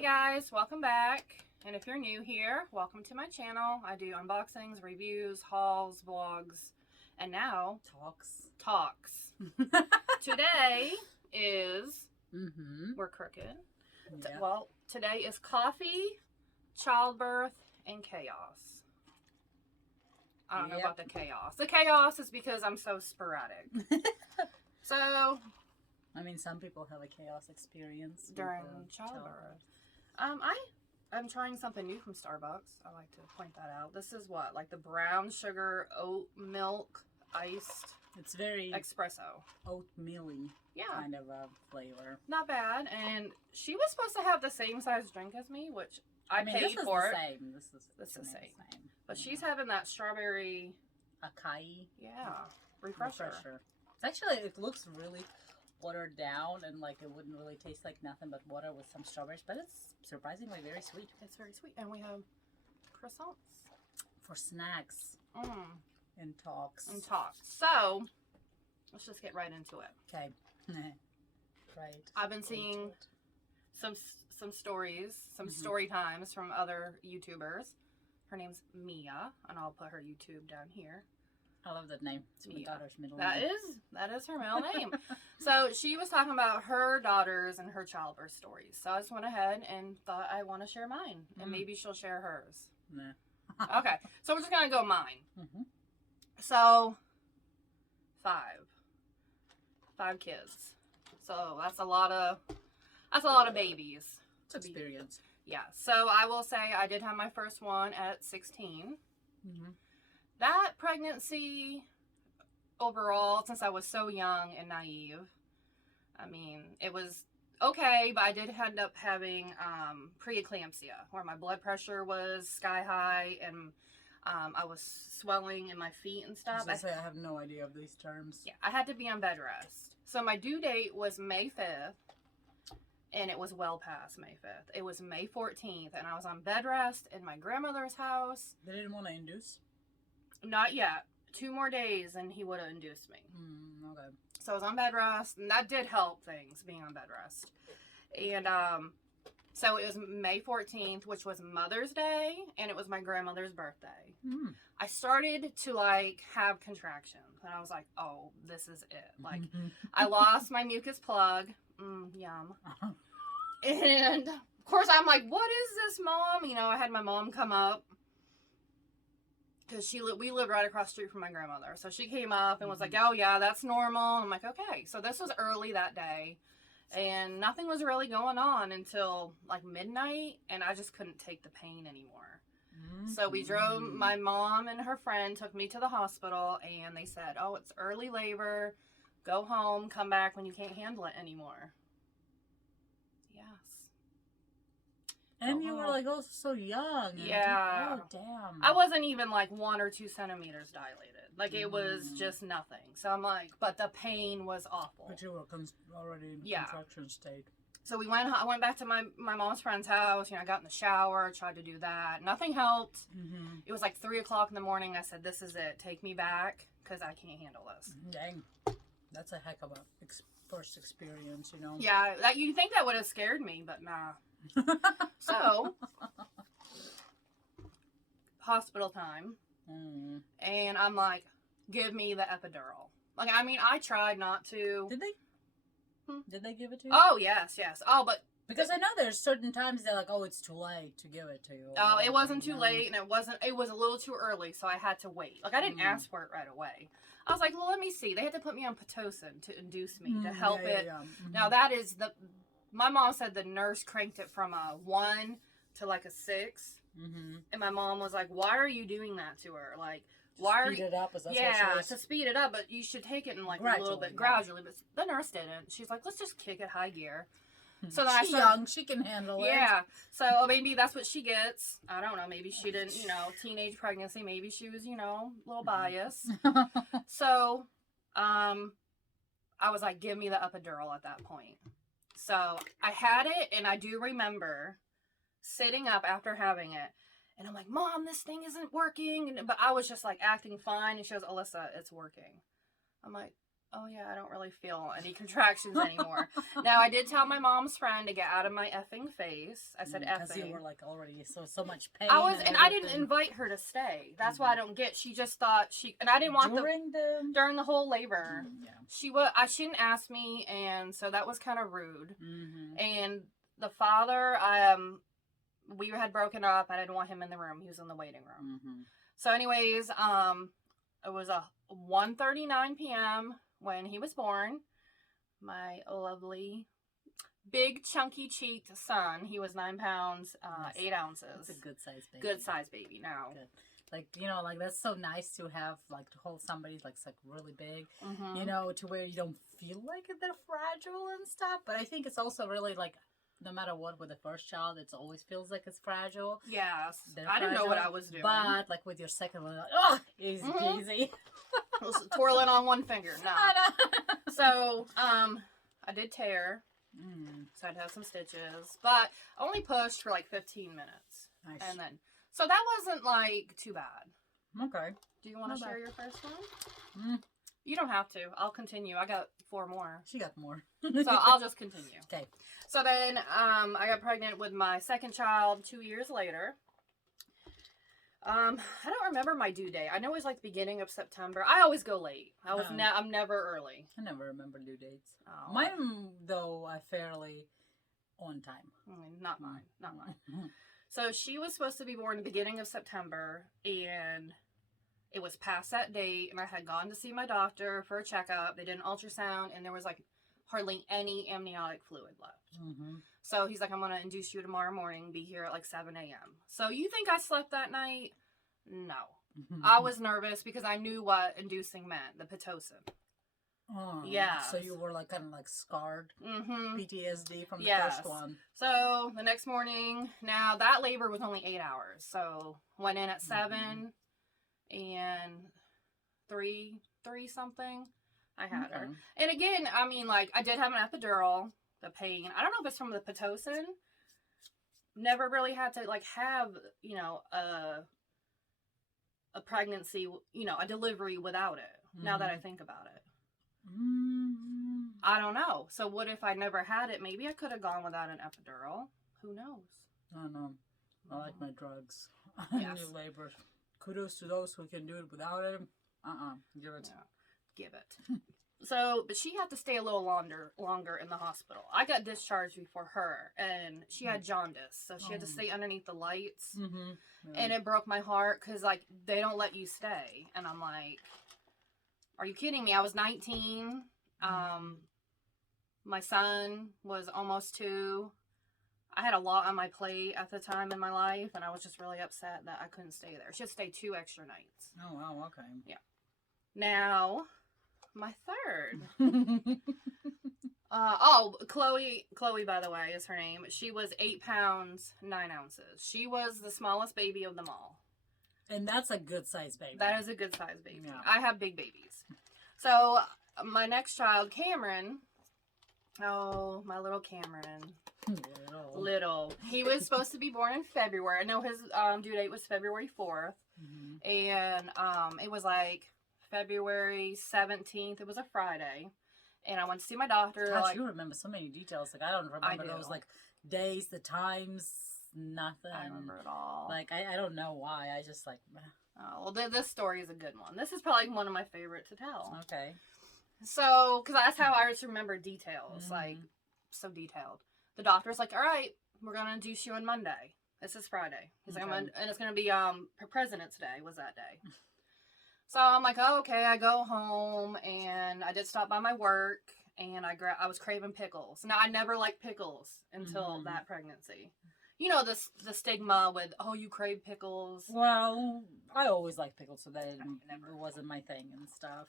Hey guys, welcome back. And if you're new here, welcome to my channel. I do unboxings, reviews, hauls, vlogs, and now talks. Today is we're crooked. Yeah. Well, today is coffee, childbirth, and chaos. I don't know about the chaos. The chaos is because I'm so sporadic. So I mean, some people have a chaos experience during childbirth. I'm trying something new from Starbucks. I like to point that out. This is what, like the brown sugar oat milk iced. It's very espresso, oatmeal-y kind of a flavor. Not bad. And she was supposed to have the same size drink as me, which I paid this is for. The same. This is the same. But she's having that strawberry acai. Refresher. It's actually, it looks really watered down and like it wouldn't really taste like nothing but water with some strawberries, but it's surprisingly very sweet. It's very sweet. And we have croissants for snacks and talks. So let's just get right into it. Okay. Right. I've been seeing some stories, story times from other YouTubers. Her name's Mia, and I'll put her YouTube down here. I love that name. It's my daughter's middle name. That is her middle name. So she was talking about her daughters and her childbirth stories. So I just went ahead and thought I want to share mine, and maybe she'll share hers. Nah. Okay, so we're just gonna go mine. So 5 kids. So that's a lot of babies. It's experience. Yeah. So I will say I did have my first one at 16. That pregnancy, overall, since I was so young and naive, I mean, it was okay, but I did end up having preeclampsia, where my blood pressure was sky high and I was swelling in my feet and stuff. I have no idea of these terms. Yeah, I had to be on bed rest. So my due date was May 5th, and it was well past May 5th. It was May 14th, and I was on bed rest in my grandmother's house. They didn't want to induce? Not yet. 2 more days and he would have induced me. Okay. So I was on bed rest, and that did help things, being on bed rest. And so it was May 14th, which was Mother's Day, and it was my grandmother's birthday. I started to like have contractions, and I was like, oh, this is it. Like, I lost my mucus plug. Yum. And of course I'm like, what is this, Mom? You know, I had my mom come up, because we lived right across the street from my grandmother. So she came up and was like, oh yeah, that's normal. I'm like, okay. So this was early that day, and nothing was really going on until like midnight, and I just couldn't take the pain anymore. So we drove, my mom and her friend took me to the hospital, and they said, oh, it's early labor. Go home, come back when you can't handle it anymore. And you were like, oh, so young. Yeah. Oh, damn. I wasn't even like 1 or 2 centimeters dilated. Like, it was just nothing. So I'm like, but the pain was awful. But you were already in contraction state. So I went back to my mom's friend's house. You know, I got in the shower, tried to do that. Nothing helped. It was like 3 o'clock in the morning. I said, this is it. Take me back, because I can't handle this. Dang. That's a heck of a first experience, you know? Yeah, you'd think that would have scared me, but nah. So, hospital time, and I'm like, give me the epidural. Like, I mean, I tried not to. Did they? Did they give it to you? Oh, yes. Oh, but because I know there's certain times they're like, oh, it's too late to give it to you. Oh, it wasn't too late, and it was a little too early, so I had to wait. Like, I didn't ask for it right away. I was like, well, let me see. They had to put me on Pitocin to induce me, to help it. Now, that is my mom said the nurse cranked it from a 1 to like a 6. And my mom was like, why are you doing that to her? Like, why are you... Speed it up, is that what to speed it up, but you should take it in like a little bit gradually. But the nurse didn't. She's like, let's just kick it high gear. So then she's young, she can handle it. Yeah, so maybe that's what she gets. I don't know, maybe she didn't, teenage pregnancy, maybe she was, a little biased. So, I was like, give me the epidural at that point. So I had it, and I do remember sitting up after having it, and I'm like, Mom, this thing isn't working. But I was just like acting fine, and she goes, Alyssa, it's working. I'm like, oh yeah, I don't really feel any contractions anymore. Now, I did tell my mom's friend to get out of my effing face. I said effing. Because you were like already so much pain. And I didn't invite her to stay. That's why I don't get. She just thought and I didn't want during the whole labor. Yeah. She didn't ask me, and so that was kind of rude. And the father, we had broken up. I didn't want him in the room. He was in the waiting room. So, anyways, it was a 1:39 p.m. when he was born. My lovely, big, chunky cheeked son. He was 9 pounds, 8 ounces. That's a good size baby. Good size baby now. Good. Like, you know, like that's so nice to have, like, to hold somebody like really big, you know, to where you don't feel like they're fragile and stuff. But I think it's also really like, no matter what, with the first child, it always feels like it's fragile. Yes. I didn't know what I was doing. But, like, with your second one, like, oh, easy peasy. I was twirling on one finger. No. So, I did tear. So I'd have some stitches. But I only pushed for like 15 minutes. Nice. And then, so that wasn't like too bad. Okay. Do you want to share your first one? You don't have to. I'll continue. I got 4 more. She got more. So I'll just continue. Okay. So then I got pregnant with my second child 2 years later. I don't remember my due date. I know it was like the beginning of September. I always go late. I'm never early. I never remember due dates. Oh. Mine, though, are fairly on time. Not mine. Not mine. So she was supposed to be born the beginning of September, and it was past that date, and I had gone to see my doctor for a checkup. They did an ultrasound, and there was like hardly any amniotic fluid left. So he's like, I'm going to induce you tomorrow morning, be here at like 7 a.m. So you think I slept that night? No. I was nervous because I knew what inducing meant, the Pitocin. Oh, yeah. So you were like kind of like scarred, PTSD from the first one. So the next morning, now that labor was only 8 hours. So went in at 7 and 3 something. I had her. And again, I mean, like, I did have an epidural. The pain, I don't know if it's from the Pitocin. Never really had to, like, have, you know, a pregnancy, you know, a delivery without it, now that I think about it. I don't know. So what if I never had it? Maybe I could have gone without an epidural. Who knows? I don't know. I like my drugs. Yes. New labor. Kudos to those who can do it without it. Give it. Yeah. Give it. So, but she had to stay a little longer in the hospital. I got discharged before her, and she had jaundice, so she had to stay underneath the lights. And it broke my heart because, like, they don't let you stay. And I'm like, are you kidding me? I was 19. My son was almost 2. I had a lot on my plate at the time in my life, and I was just really upset that I couldn't stay there. She had to stay 2 extra nights. Oh, wow, okay. Yeah. Now, my third. Chloe, by the way, is her name. She was 8 pounds, 9 ounces. She was the smallest baby of them all. And that's a good size baby. That is a good size baby. Yeah. I have big babies. So, my next child, Cameron. Oh, my little Cameron. Little. He was supposed to be born in February. I know his due date was February 4th. And it was like February 17th. It was a Friday. And I went to see my doctor. Gosh, like, you remember so many details. Like, I don't remember those, like, days, the times, nothing. I remember it all. Like, I don't know why. I just, like... Oh, well, this story is a good one. This is probably one of my favorite to tell. Okay. So, because that's how I just remember details. Like, so detailed. The doctor's like, all right, we're going to induce you on Monday. This is Friday. He's like, and it's going to be President's Day was that day. So I'm like, oh, okay. I go home, and I did stop by my work, and I was craving pickles. Now, I never liked pickles until that pregnancy. You know, the stigma with, oh, you crave pickles. Well, I always liked pickles, so that it wasn't my thing and stuff.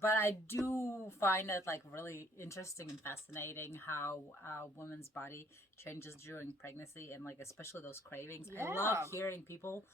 But I do find it, like, really interesting and fascinating how a woman's body changes during pregnancy, and, like, especially those cravings. Yeah. I love hearing people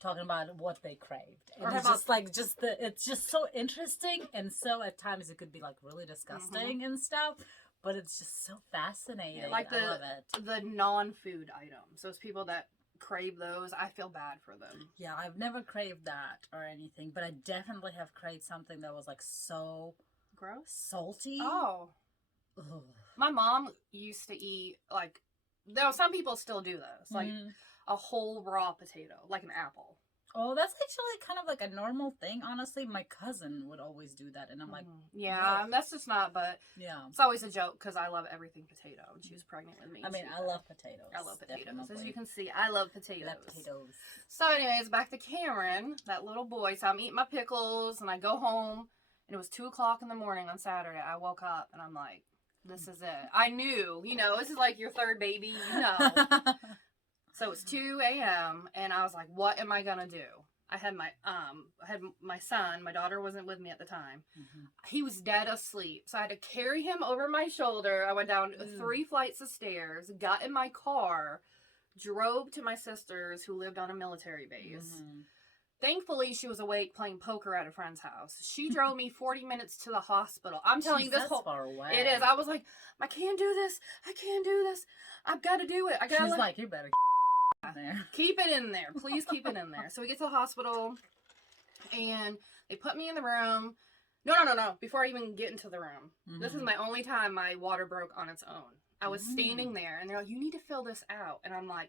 talking about what they craved. And it's just, like, it's just so interesting, and so at times it could be, like, really disgusting and stuff. But it's just so fascinating. Yeah, like I love it. The non-food items. Those people that crave those, I feel bad for them. Yeah, I've never craved that or anything, but I definitely have craved something that was like so Gross. Salty. Oh. Ugh. My mom used to eat, like, though some people still do this, like a whole raw potato, like an apple. Oh, that's actually kind of like a normal thing, honestly. My cousin would always do that, and I'm like, yeah, ugh. that's just not, but yeah, it's always a joke because I love everything potato, and she was pregnant with me. I mean, I love potatoes. I love potatoes. Definitely. As you can see, I love potatoes. Love potatoes. So anyways, back to Cameron, that little boy. So I'm eating my pickles, and I go home, and it was 2 o'clock in the morning on Saturday. I woke up, and I'm like, this is it. I knew, this is like your third baby, So it's 2 a.m., and I was like, what am I going to do? I had my son. My daughter wasn't with me at the time. He was dead asleep. So I had to carry him over my shoulder. I went down 3 flights of stairs, got in my car, drove to my sister's who lived on a military base. Thankfully, she was awake playing poker at a friend's house. She drove me 40 minutes to the hospital. I'm telling you, this whole far away. It is. I was like, I can't do this. I can't do this. I've got to do it. She's like, you better there. Keep it in there. Please keep it in there. So we get to the hospital, and they put me in the room. No. Before I even get into the room. This is my only time my water broke on its own. I was standing there, and they're like, you need to fill this out. And I'm like,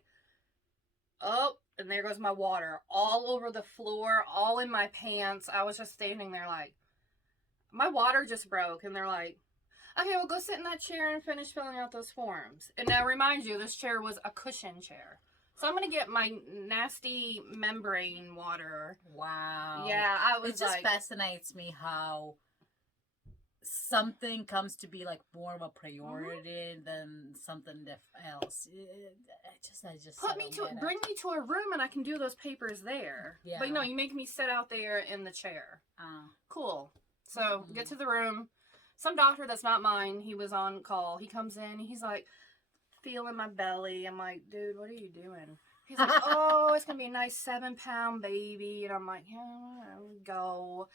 oh, and there goes my water all over the floor, all in my pants. I was just standing there like, my water just broke. And they're like, okay, well, go sit in that chair and finish filling out those forms. And now, remind you, this chair was a cushion chair. So I'm going to get my nasty membrane water. Wow. Yeah, I was It just fascinates me how something comes to be like more of a priority than something else. I just bring me to a room and I can do those papers there. Yeah. But you make me sit out there in the chair. Cool. So get to the room. Some doctor that's not mine, he was on call. He comes in, he's like, feeling my belly. I'm like, dude, what are you doing? He's like, oh, it's gonna be a nice 7-pound baby. And I'm like, yeah, go.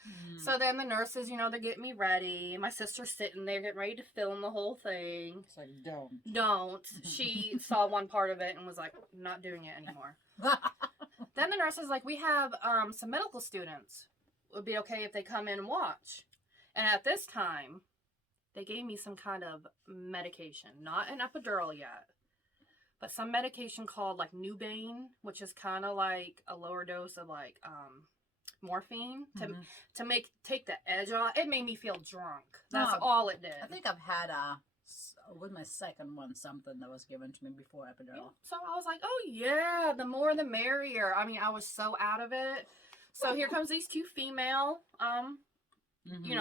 So then the nurses, they're getting me ready. My sister's sitting there getting ready to film the whole thing. It's like, don't. She saw one part of it and was like, not doing it anymore. Then the nurse is like, we have some medical students. It would be okay if they come in and watch. And at this time, they gave me some kind of medication, not an epidural yet, but some medication called like Nubane, which is kind of like a lower dose of like morphine to take the edge off. It made me feel drunk. That's all it did. I think I've had with my second one something that was given to me before epidural. Yeah. So I was like, oh yeah, the more the merrier. I mean, I was so out of it. So here comes these 2 female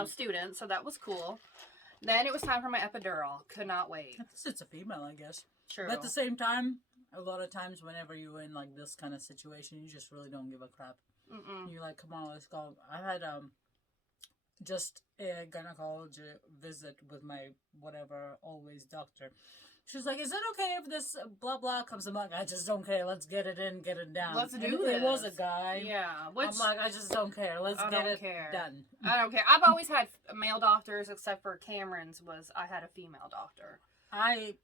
students. So that was cool. Then it was time for my epidural. Could not wait. It's a female, I guess. True. But at the same time, a lot of times whenever you're in like this kind of situation, you just really don't give a crap. You're like, come on, let's go. I had just a gynecology visit with my whatever always doctor. She was like, is it okay if this blah blah comes? I'm like, I just don't care. Let's get it in, get it down. Let's do this. It was a guy. Yeah. I'm like, I just don't care. Let's get it done. I don't care. I've always had male doctors, except for Cameron's I had a female doctor. I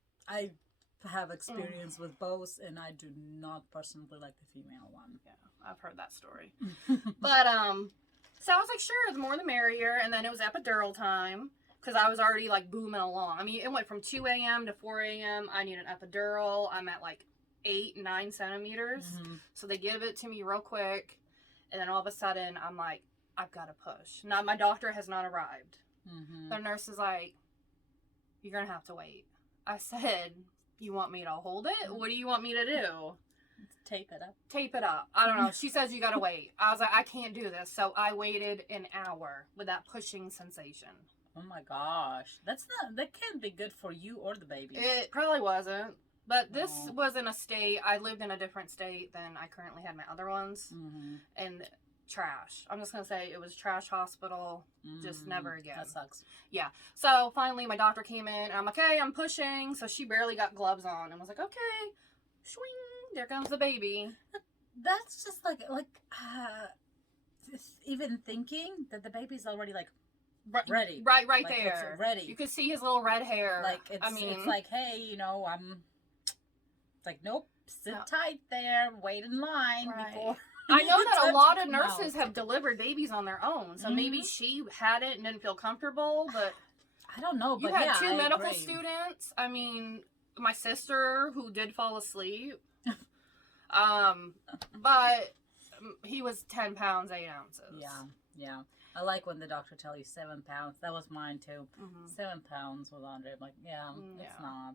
have experience with both, and I do not personally like the female one. Yeah, I've heard that story. But, so I was like, sure, the more the merrier. And then it was epidural time. Because I was already, like, booming along. I mean, it went from 2 a.m. to 4 a.m. I need an epidural. I'm at, like, 8-9 centimeters. So they give it to me real quick. And then all of a sudden, I'm like, I've got to push. Now, my doctor has not arrived. The nurse is like, you're going to have to wait. I said, you want me to hold it? What do you want me to do? Tape it up. Tape it up. I don't know. She says you got to wait. I was like, I can't do this. So I waited an hour with that pushing sensation. Oh my gosh. That can't be good for you or the baby. It probably wasn't. But this was in a state, I lived in a different state than I currently had my other ones. And trash. I'm just going to say it was trash hospital. Just never again. That sucks. Yeah. So finally my doctor came in and I'm like, okay, I'm pushing. So she barely got gloves on and was like, okay, swing, there comes the baby. That's just like even thinking that the baby's already like, ready. Right like there. It's ready. You could see his little red hair. Like, it's like, hey, I'm... It's like, nope, sit tight there, wait in line before... I know that a lot of No. nurses have delivered babies on their own, so maybe she had it and didn't feel comfortable, but I don't know, you but had yeah, two I medical agree. students. I mean, my sister who did fall asleep, but he was 10 pounds 8 ounces. Yeah. I like when the doctor tell you 7 pounds. That was mine too. 7 pounds was Andre. I'm like, it's not.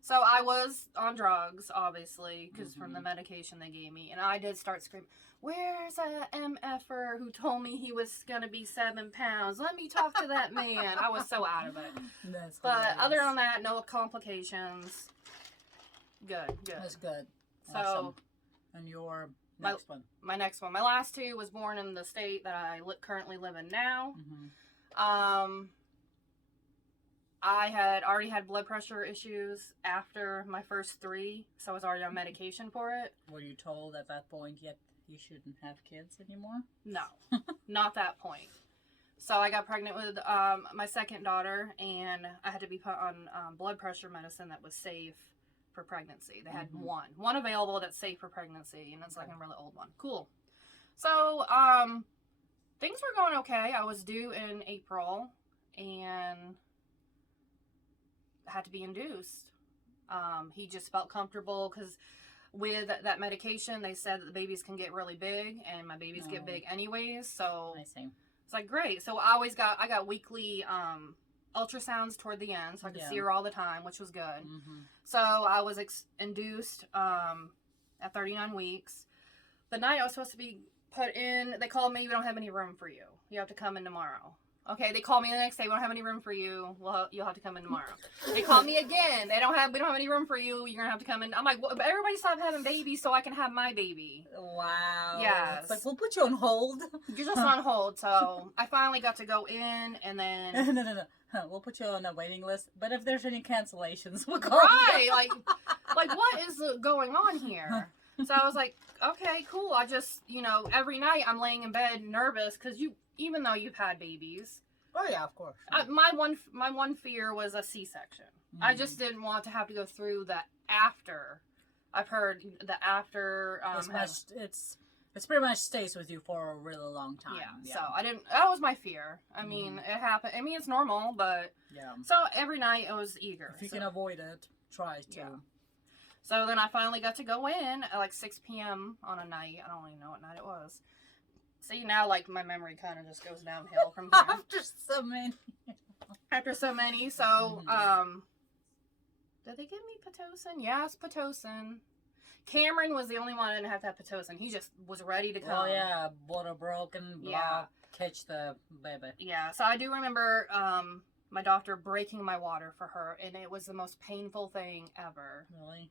So I was on drugs, obviously, because from the medication they gave me, and I did start screaming, "Where's a MFer who told me he was gonna be 7 pounds? Let me talk to that man." I was so out of it. But hilarious. other than that, no complications. Good. That's good. So, awesome. And your next one? My next one. My last two was born in the state that I currently live in now. I had already had blood pressure issues after my first 3, so I was already on medication for it. Were you told at that point yet you shouldn't have kids anymore? No, not that point. So I got pregnant with my second daughter, and I had to be put on blood pressure medicine that was safe for pregnancy. They had one available that's safe for pregnancy, and it's like a really old one. Cool. So things were going okay. I was due in April, and had to be induced. He just felt comfortable because with that medication, they said that the babies can get really big, and my babies get big anyways. So I see. It's like great. So I got weekly ultrasounds toward the end, so I could see her all the time, which was good. So I was induced at 39 weeks. The night I was supposed to be put in, they called me. We don't have any room for you. You have to come in tomorrow. Okay, they call me the next day. We don't have any room for you. Well, you'll have to come in tomorrow. They call me again. We don't have any room for you. You're gonna have to come in. I'm like, well, everybody stop having babies so I can have my baby. Wow. Yes. It's like, we'll put you on hold. You're just on hold. So I finally got to go in, and then no. We'll put you on a waiting list. But if there's any cancellations, we'll call right, you. like what is going on here? So I was like, okay, cool. I just, every night I'm laying in bed nervous because even though you've had babies. Oh yeah, of course. My one fear was a C-section. I just didn't want to have to go through the after. I've heard the after. It's pretty much stays with you for a really long time. Yeah. So I didn't. That was my fear. I mean, it happened. I mean, it's normal, but So every night I was eager. If you can avoid it, try to. Yeah. So then I finally got to go in at like 6 p.m. on a night. I don't even know what night it was. See, now, like, my memory kind of just goes downhill from here. After so many. So, did they give me Pitocin? Yes, Pitocin. Cameron was the only one that didn't have to have Pitocin. He just was ready to come. Oh, yeah. Water broken. Blah, catch the baby. Yeah. So, I do remember my doctor breaking my water for her, and it was the most painful thing ever. Really?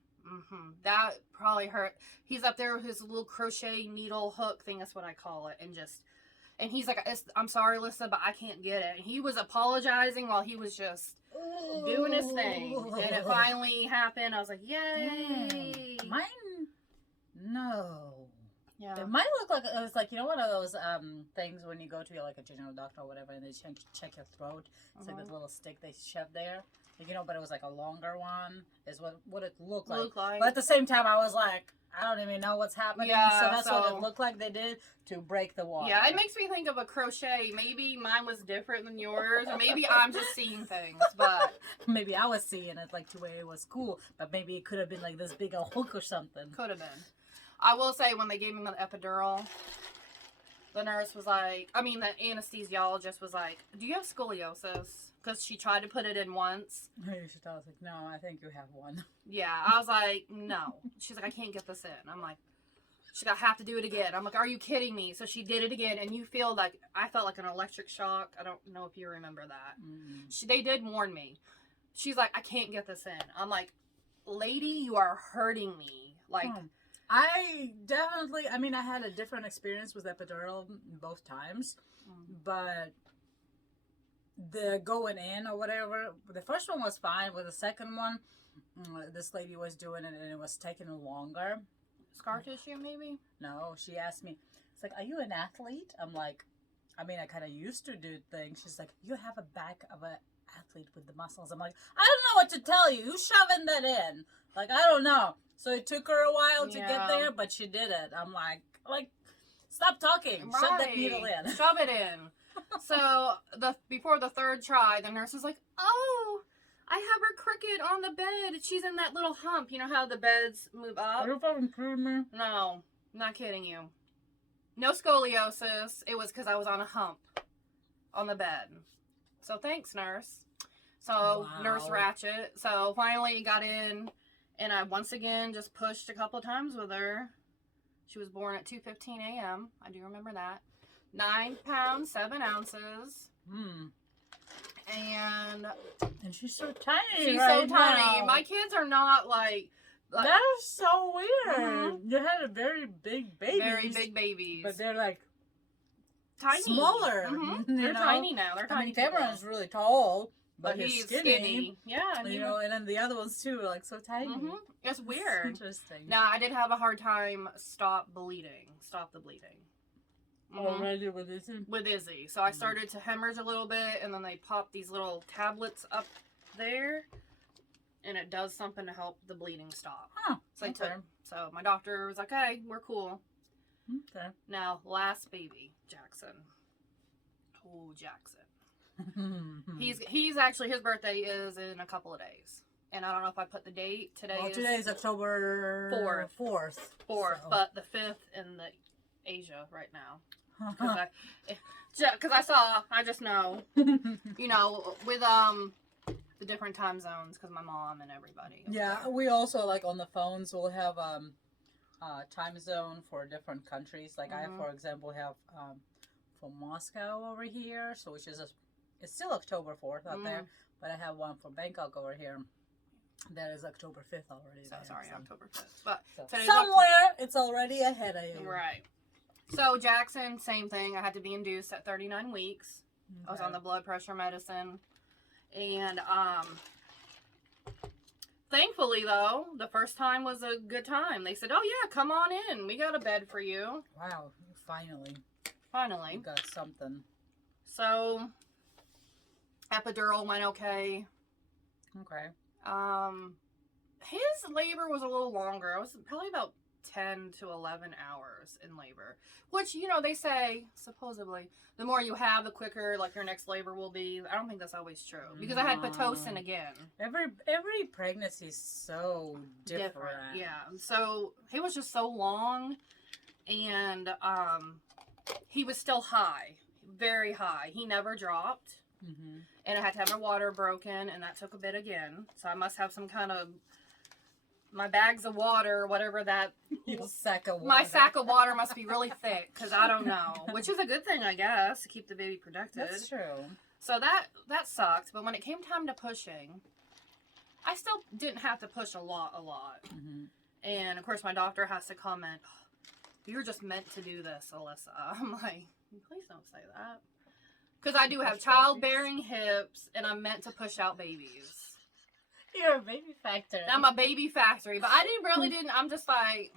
That probably hurt. He's up there with his little crochet needle hook thing. That's what I call it. And he's like, I'm sorry, Lisa, but I can't get it. And he was apologizing while he was just doing his thing. And it finally happened. I was like, yay. Mine, no. Yeah. It might look like, it was like, one of those things when you go to like a general doctor or whatever and they check your throat. It's like this little stick they shove there. But it was like a longer one is what it looked like. But at the same time, I was like, I don't even know what's happening. Yeah, so that's what it looked like they did to break the water. Yeah, it makes me think of a crochet. Maybe mine was different than yours, or maybe I'm just seeing things. But maybe I was seeing it like the way it was cool, but maybe it could have been like this big old hook or something. Could have been. I will say when they gave me the epidural, the nurse was like, the anesthesiologist was like, do you have scoliosis? Because she tried to put it in once. I was like, no, I think you have one. Yeah, I was like, no. She's like, I can't get this in. I'm like, she's like, I have to do it again. I'm like, are you kidding me? So she did it again, and I felt like an electric shock. I don't know if you remember that. They did warn me. She's like, I can't get this in. I'm like, lady, you are hurting me. Like, I definitely, I had a different experience with epidural both times, but the going in or whatever, the first one was fine. With the second one, this lady was doing it and it was taking longer. Scar tissue, maybe? No, she asked me, it's like, are you an athlete? I'm like, I kind of used to do things. She's like, you have a back of an athlete with the muscles. I'm like, I don't know what to tell you. Who's shoving that in? Like, I don't know. So it took her a while to get there, but she did it. I'm like, Stop talking. Right. Shove that needle in. Shove it in. So before the third try, the nurse was like, "Oh, I have her crooked on the bed. She's in that little hump. You know how the beds move up?" Are you fucking kidding me? No, not kidding you. No scoliosis. It was because I was on a hump on the bed. So thanks, nurse. So Nurse Ratchet. So finally got in, and I once again just pushed a couple of times with her. She was born at 2:15 a.m. I do remember that. 9 pounds, 7 ounces. And she's so tiny. She's right so tiny. now. My kids are not like that is so weird. You had a very big baby. Very big babies. But they're like tiny. Smaller. They're tiny now. They're tiny. Cameron's really tall, but he's skinny. Yeah. You know, and then the other ones too are like so tiny. It's weird. It's interesting. Now, I did have a hard time stop the bleeding. Already with Izzy? With Izzy. So I started to hemorrhage a little bit, and then they popped these little tablets up there, and it does something to help the bleeding stop. Huh. So my doctor was like, "Hey, we're cool." Okay. Now, last baby, Jackson. Oh, Jackson. He's actually, his birthday is in a couple of days. And I don't know if I put the date. Today is October 4th. So. But the 5th in the Asia right now. Because I just know, you know, with the different time zones, because my mom and everybody. Yeah, we also, like, on the phones, we'll have time zone for different countries. Like, I, for example, have from Moscow over here, so which is it's still October 4th out there, but I have one from Bangkok over here. That is October 5th already. So, sorry, October 5th. But somewhere it's already ahead of you. Right. So Jackson, same thing. I had to be induced at 39 weeks. Okay. I was on the blood pressure medicine. And thankfully, though, the first time was a good time. They said, "Oh, yeah, come on in. We got a bed for you." Wow. Finally. You got something. So, epidural went okay. Okay. His labor was a little longer. It was probably about 10 to 11 hours in labor, which, you know, they say supposedly the more you have, the quicker like your next labor will be. I don't think that's always true, because I had Pitocin again. Every pregnancy is so different. Yeah. So he was just so long, and he was still high, very high. He never dropped. And I had to have my water broken, and that took a bit again. So I must have some kind of, my bags of water, whatever that. Your sack of water. My sack of water must be really thick, because I don't know. Which is a good thing, I guess, to keep the baby protected. That's true. So that sucked. But when it came time to pushing, I still didn't have to push a lot. And, of course, my doctor has to comment, "You're just meant to do this, Alyssa." I'm like, please don't say that. Because I do have childbearing hips, and I'm meant to push out babies. You're a baby factory. I'm a baby factory, but I didn't. I'm just like,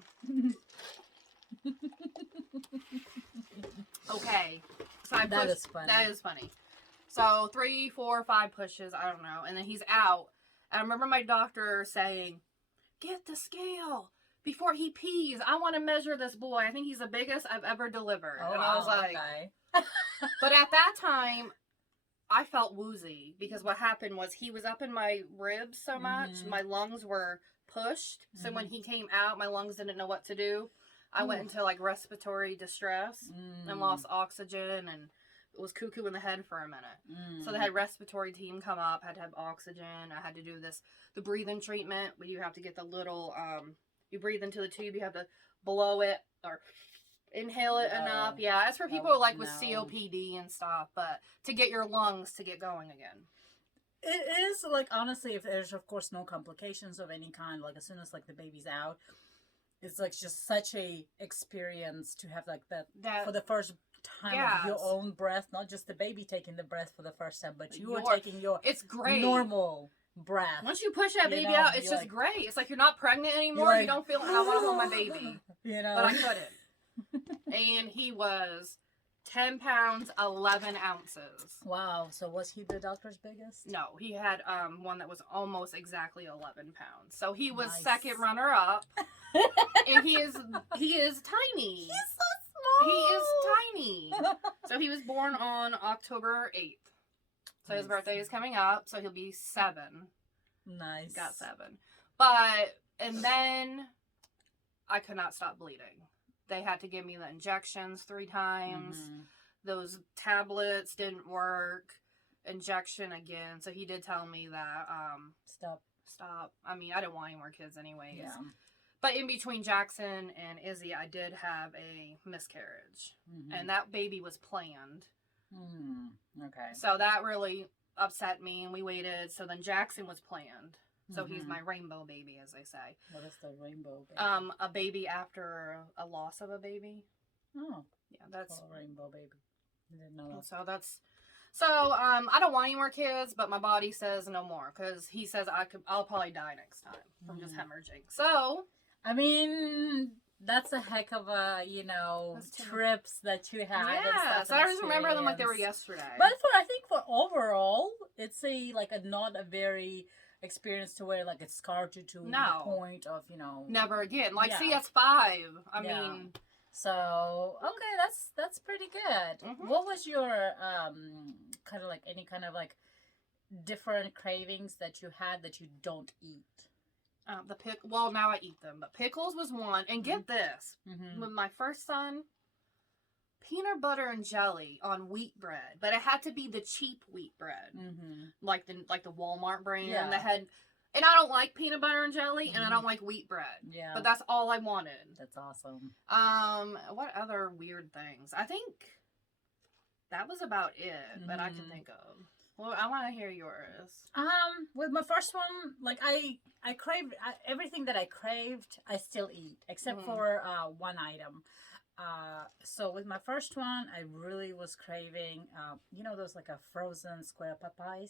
okay. So that is funny. That is funny. So 3, 4, 5 pushes, I don't know, and then he's out. And I remember my doctor saying, "Get the scale before he pees. I want to measure this boy. I think he's the biggest I've ever delivered." And I was like, okay. But at that time, I felt woozy, because what happened was he was up in my ribs so much, my lungs were pushed. So when he came out, my lungs didn't know what to do. I went into like respiratory distress and lost oxygen, and was cuckoo in the head for a minute. So they had respiratory team come up, had to have oxygen. I had to do the breathing treatment where you have to get the little, you breathe into the tube, you have to blow it or inhale it enough. Yeah, that's for people like with COPD and stuff, but to get your lungs to get going again. It is, like, honestly, if there's, of course, no complications of any kind, like, as soon as, like, the baby's out, it's, like, just such a experience to have, like, that for the first time of your own breath, not just the baby taking the breath for the first time, but you are taking your it's great. Normal breath. Once you push that baby out, it's just like, great. It's like you're not pregnant anymore. Like, you don't feel, I want to hold my baby. You know? But I couldn't. And he was 10 pounds, 11 ounces. Wow. So was he the doctor's biggest? No, he had one that was almost exactly 11 pounds. So he was second runner up. And he is tiny. He's so He is tiny. So he was born on October 8th. So his birthday is coming up. So he'll be 7. Nice. Got 7. But, and then I could not stop bleeding. They had to give me the injections 3 times. Mm-hmm. Those tablets didn't work. Injection again. So he did tell me that, Stop. I mean, I didn't want any more kids anyways. Yeah. But in between Jackson and Izzy, I did have a miscarriage. Mm-hmm. And that baby was planned. Okay. So that really upset me, and we waited. So then Jackson was planned. So he's my rainbow baby, as they say. What is the rainbow baby? A baby after a loss of a baby. Oh. Yeah, that's a rainbow baby. I didn't know that. So that's... So, I don't want any more kids, but my body says no more. Because he says I'll probably die next time from just hemorrhaging. So... I mean, that's a heck of a, trips that you had. Yeah, so I just remember them like they were yesterday. But I think for overall, it's not a very experience to where like it scarred you to the point of, Never again. Like CS5. I mean... So, okay, that's pretty good. Mm-hmm. What was your, kind of like, any kind of like different cravings that you had that you don't eat? Well, now I eat them, but pickles was one. And get this, with my first son, peanut butter and jelly on wheat bread, but it had to be the cheap wheat bread, like the Walmart brand that had. And I don't like peanut butter and jelly, and I don't like wheat bread. Yeah, but that's all I wanted. That's awesome. What other weird things? I think that was about it that I can think of. Well, I want to hear yours. With my first one, like I craved everything that I craved. I still eat, except for one item. So with my first one, I really was craving, those like a frozen square Popeyes.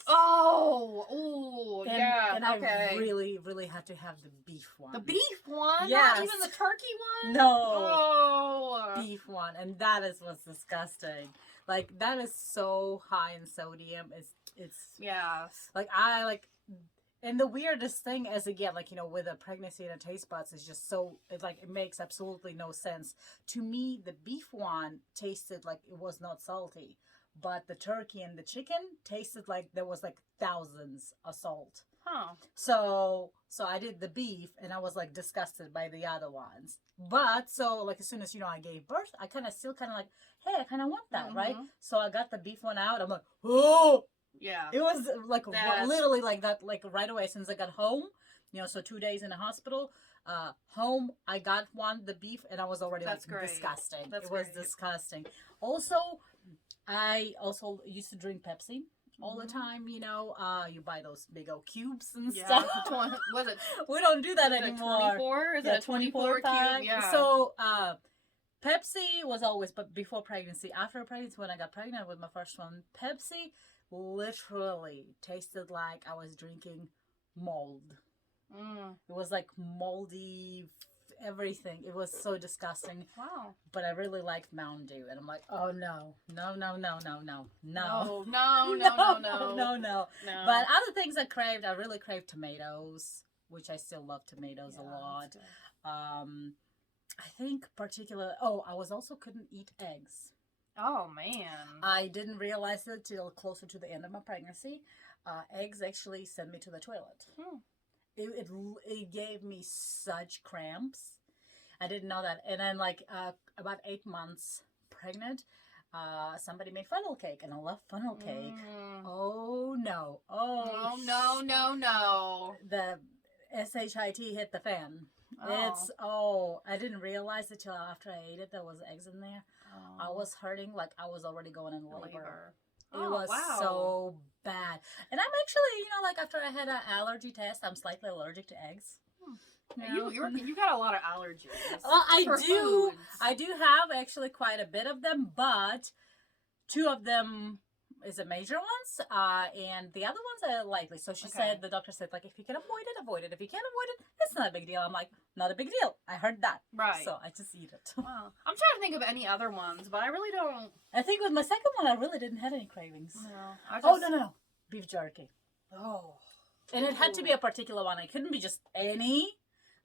And I really, really had to have the beef one. The beef one? Yes. Not even the turkey one? No. Oh. Beef one. And that is what's disgusting. Like, that is so high in sodium. It's yes. Like, and the weirdest thing is, again, like, with a pregnancy and a taste buds is just so, it makes absolutely no sense. To me, the beef one tasted like it was not salty, but the turkey and the chicken tasted like there was like thousands of salt. Huh. So I did the beef and I was like disgusted by the other ones. But so like as soon as, I gave birth, I still like, hey, I kind of want that, right? So I got the beef one out. I'm like, oh! Yeah. It was like literally like that, like right away since I got home, so 2 days in the hospital, home, I got the beef, and I was already disgusting. It was disgusting. Also, I also used to drink Pepsi all the time, you buy those big old cubes and stuff. Was it? We don't do that anymore. 24? Is it a 24 cube? Yeah. So, Pepsi was always, but before pregnancy, after pregnancy, when I got pregnant with my first one, Pepsi literally tasted like I was drinking mold. It was like moldy everything. It was so disgusting. Wow. But I really liked Mountain Dew, and I'm like, oh no. But other things I really craved tomatoes, which I still love tomatoes a lot. I think I was also couldn't eat eggs. Oh, man. I didn't realize it till closer to the end of my pregnancy. Eggs actually sent me to the toilet. It gave me such cramps. I didn't know that. And then, about 8 months pregnant, somebody made funnel cake, and I love funnel cake. Oh, no. Oh, no. The SHIT hit the fan. I didn't realize it till after I ate it. There was eggs in there. I was hurting like I was already going in labor. It was so bad. And I'm actually, after I had an allergy test, I'm slightly allergic to eggs. You got a lot of allergies. Well, I do. Foods. I do have actually quite a bit of them, but 2 of them is the major ones, and the other ones are likely. So the doctor said, like, if you can avoid it, avoid it. If you can't avoid it, it's not a big deal. I'm like, not a big deal. I heard that. Right. So I just eat it. Wow. I'm trying to think of any other ones, but I really don't. I think with my second one, I really didn't have any cravings. No. No. Beef jerky. Oh. And it had to be a particular one. It couldn't be just any.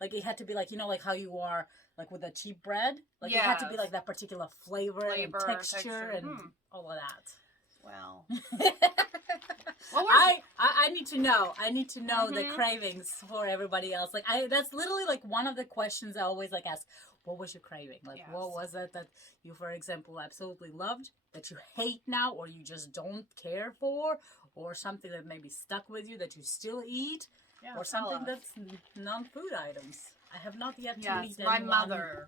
like it had to be like, you know, like how you are like with the cheap bread, like it had to be Yes. like that particular flavor and texture and all of that. Well, I need to know. I need to know the cravings for everybody else. Like that's literally like one of the questions I always like ask. What was your craving? Like, what was it that you, for example, absolutely loved, that you hate now, or you just don't care for, or something that maybe stuck with you that you still eat, or something that's non-food items. I have not yet to eat my mother.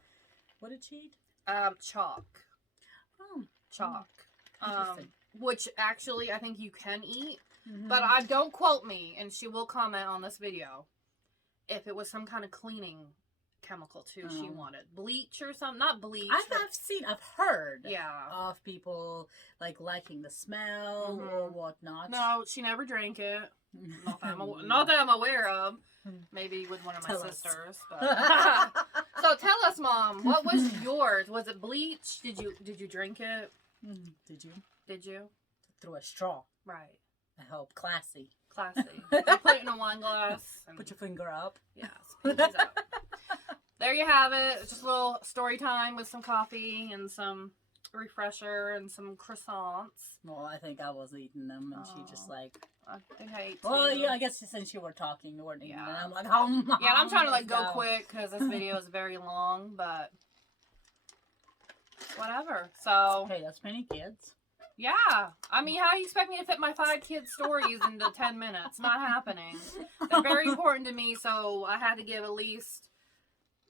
What did she eat? Chalk. Oh, Chalk. Interesting. Which actually I think you can eat, but I don't quote me, and she will comment on this video if it was some kind of cleaning chemical too. She wanted bleach or something, not bleach. I've heard yeah, of people like liking the smell or whatnot. No, she never drank it. Not that I'm aware of. Maybe with one of my sisters. But. So tell us, Mom, what was yours? Was it bleach? Did you drink it? Did you? Through a straw. Right. I hope. Classy. You put it in a wine glass. And, put your finger up. Yes. Pinkies up. There you have it. It's just a little story time with some coffee and some refresher and some croissants. Well, I think I was eating them, and she just like. I think I ate. Well, yeah, I guess since you were talking, you weren't eating, and I'm like, oh. Yeah, I'm trying to like go quick because this video is very long, but whatever. So. Hey, that's many kids. Yeah, I mean, how do you expect me to fit my 5 kids' stories into 10 minutes? Not happening. They're very important to me, so I had to give at least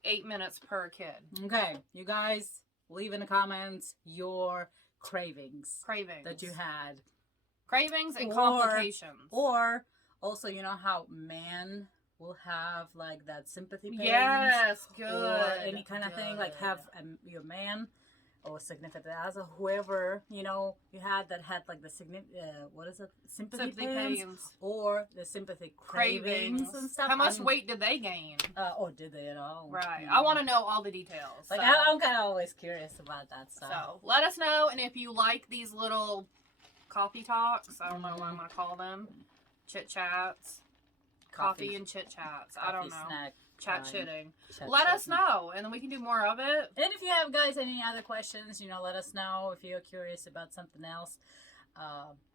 8 minutes per kid. Okay, you guys, leave in the comments your cravings that you had. Cravings and complications. Or also, you know how men will have like that sympathy pains? Yes, good. Or any kind of thing, like have your man or significant other, whoever, you know, you had that had like the what is it? Sympathy pains. Or the sympathy cravings and stuff. How much weight did they gain? Or did they at all? Right. I want to know all the details. Like, I'm kind of always curious about that stuff. So, let us know, and if you like these little coffee talks, I don't know what I'm going to call them, chit-chats, coffee and chit-chats, I don't know. Snack. Chat-chitting. Let us know, and then we can do more of it. And if you have, guys, any other questions, you know, let us know. If you're curious about something else.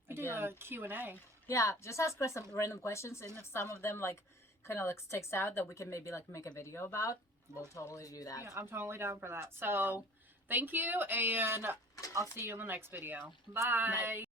We do a Q&A. Yeah, just ask us some random questions, and if some of them, like, kind of, like, sticks out that we can maybe, like, make a video about, we'll totally do that. Yeah, I'm totally down for that. So, thank you, and I'll see you in the next video. Bye. Bye.